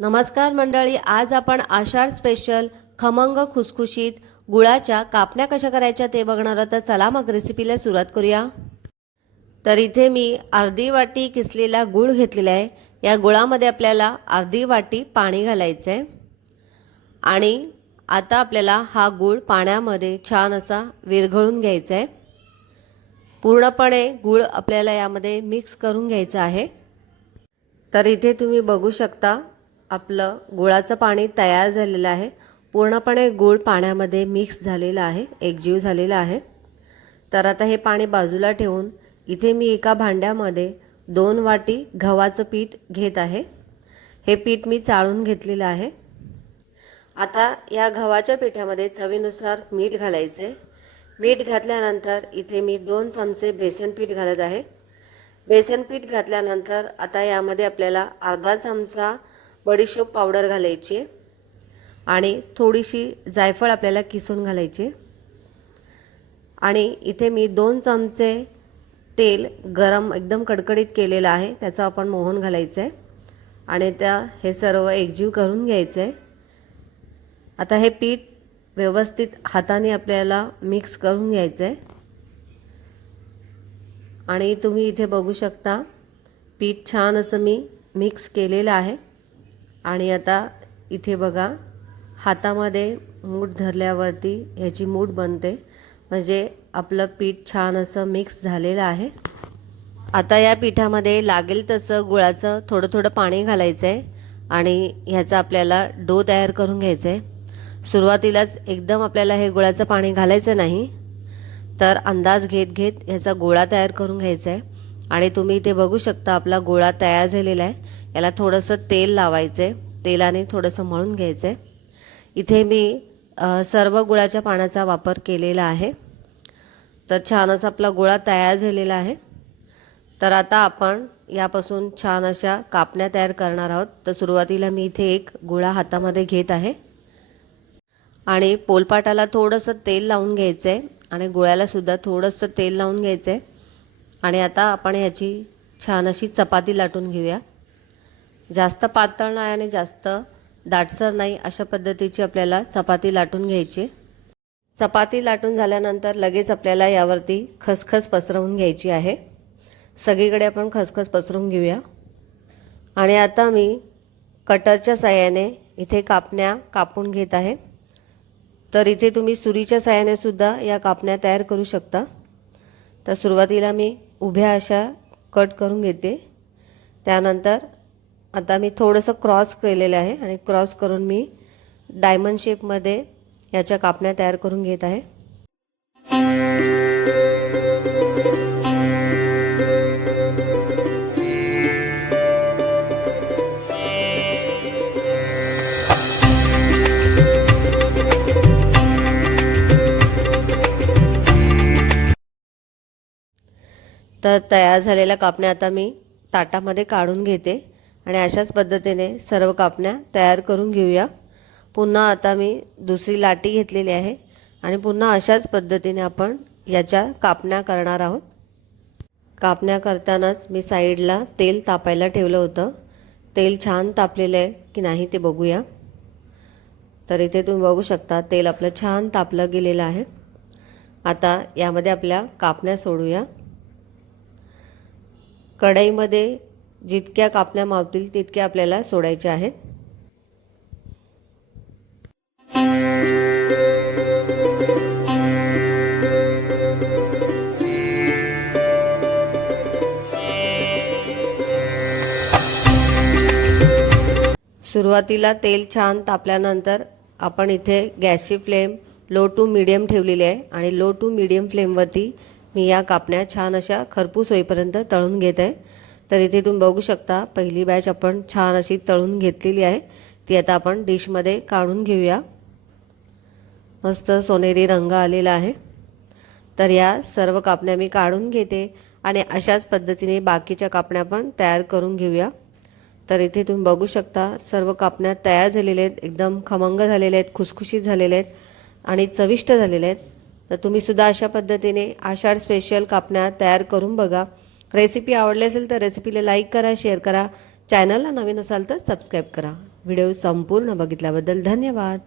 नमस्कार मंडळी आज आपण आषाढ स्पेशल खमंग खुसखुशीत गुळाच्या कापण्या कशा करायच्या ते बघणार आहोत. तर चला मग रेसिपीला सुरुवात करूया. तर इथे मी अर्धी वाटी किसलेला गुळ घेतलेला आहे. या गुळामध्ये आपल्याला अर्धी वाटी पाणी घालायचं आहे आणि आता आपल्याला हा गुळ पाण्यामध्ये छान असा विरघळून घ्यायचा आहे पूर्णपणे गुळ आपल्याला यामध्ये मिक्स करून घ्यायचं आहे. तर इथे तुम्ही बघू शकता आपलं गुळाचं पाणी तयार झालेलं आहे. पूर्णपणे गूळ पाण्यामध्ये मिक्स झालेलं आहे. एकजीव झालेला आहे. तर आता हे पाणी बाजूला ठेवून इथे मी एका भांड्यामध्ये दोन वाटी गव्हाचं पीठ घेत आहे. हे पीठ मी चाळून घेतलेलं आहे. आता या गव्हाच्या पिठामध्ये चवीनुसार मीठ घालायचं. आहे मीठ घातल्यानंतर इथे मी दोन चमचे बेसन पीठ घालत आहे. बेसन पीठ घातल्यानंतर आता यामध्ये आपल्याला अर्धा चमचा बडीशोप पावडर घालायची आणि थोडीशी जायफळ आपल्याला किसून घालायची. आणि इथे मी दोन चमचे तेल गरम एकदम कडकडीत केलेलं आहे त्याचं आपण मोहन घालायचं आहे आणि त्या हे सर्व एकजीव करून घ्यायचं आहे आता हे पीठ व्यवस्थित हाताने आपल्याला मिक्स करून घ्यायचं आहे आणि तुम्ही इथे बघू शकता पीठ छान असं मी मिक्स केलेलं आहे. आणि आता इथे बघा हातामध्ये मूठ धरल्यावरती ह्याची मूठ बनते. म्हणजे आपलं पीठ छान असं मिक्स झालेलं आहे. आता या पिठामध्ये लागेल तसं गुळाचं थोडं थोडं पाणी घालायचं आहे आणि ह्याचा आपल्याला डो तयार करून घ्यायचा आहे सुरुवातीलाच एकदम आपल्याला हे गुळाचं पाणी घालायचं नाही तर अंदाज घेत घेत ह्याचा गोळा तयार करून घ्यायचा आहे आणि तुम्ही इथे बघू शकता आपला गोळा तयार झालेला आहे. याला थोडंसं तेल लावायचं आहे तेलाने थोडंसं मळून घ्यायचं आहे इथे मी सर्व गुळाच्या पाण्याचा वापर केलेला आहे. तर छान असा आपला गोळा तयार झालेला आहे. तर आता आपण यापासून छान अशा कापण्या तयार करणार आहोत. तर सुरुवातीला मी इथे एक गोळा हातामध्ये घेत आहे. आणि पोलपाटाला थोडंसं तेल लावून घ्यायचं आहे आणि गोळ्यालासुद्धा थोडंसं तेल लावून घ्यायचं आहे आणि आता आपण ह्याची छान अशी चपाती लाटून घेऊया. जास्त पातळ नाही आणि जास्त दाटसर नाही अशा पद्धतीची आपल्याला चपाती लाटून घ्यायची. चपाती लाटून झाल्यानंतर लगेच आपल्याला यावरती खसखस पसरवून घ्यायची आहे. सगळीकडे आपण खसखस पसरवून घेऊया. आणि आता मी कटरच्या साह्याने इथे कापण्या कापून घेत आहे. तर इथे तुम्ही सुरीच्या साह्याने सुद्धा या कापण्या तयार करू शकता. तर सुरुवातीला मी उभ्या अशा कट करून घेते. त्यानंतर आता मी थोडंसं क्रॉस केलेलं आहे आणि क्रॉस करून मी डायमंड शेपमध्ये याच्या कापण्या तयार करून घेत आहे. तर तयार झालेल्या कापण्या आता मी ताटामध्ये काढून घेते आणि अशाच पद्धतीने सर्व कापण्या तयार करून घेऊया. पुन्हा आता मी दुसरी लाटी घेतलेली आहे आणि पुन्हा अशाच पद्धतीने आपण याच्या कापण्या करणार आहोत. कापण्या करतानाच मी साईडला तेल तापायला ठेवलं होतं. तेल छान तापलेलं आहे की नाही ते बघूया. तर इथे तुम्ही बघू शकता तेल आपलं छान तापलं गेलेलं आहे. आता यामध्ये आपल्या कापण्या सोडूया. कढईमध्ये जितक्या कापण्या मावतील तितक्या आपल्याला सोडायच्या आहेत. सुरुवातीला तेल छान तापल्यानंतर आपण इथे गॅसची फ्लेम लो टू मीडियम ठेवलेली आहे आणि लो टू मीडियम फ्लेमवरती मी या कापण्या छान अशा खरपूस होईपर्यंत तळून घेत आहे. तर इथे तुम्ही बघू शकता पहिली बॅच आपण छान अशी तळून घेतलेली आहे. ती आता आपण डिशमध्ये काढून घेऊया. मस्त सोनेरी रंग आलेला आहे. तर या सर्व कापण्या मी काढून घेते आणि अशाच पद्धतीने बाकीच्या कापण्या पण तयार करून घेऊया. तर इथे तुम्ही बघू शकता सर्व कापण्या तयार झालेल्या आहेत एकदम खमंग झालेल्या आहेत खुसखुशीत झालेल्या आहेत आणि चविष्ट झालेल्या आहेत. तर तुम्ही सुद्धा अशा पद्धतीने आषाढ स्पेशल कापण्या तयार करून बघा. रेसिपी आवडली असेल तर रेसिपीला लाईक करा शेअर करा. चॅनलला नवीन असाल तर सबस्क्राईब करा. व्हिडिओ संपूर्ण बघितल्याबद्दल धन्यवाद.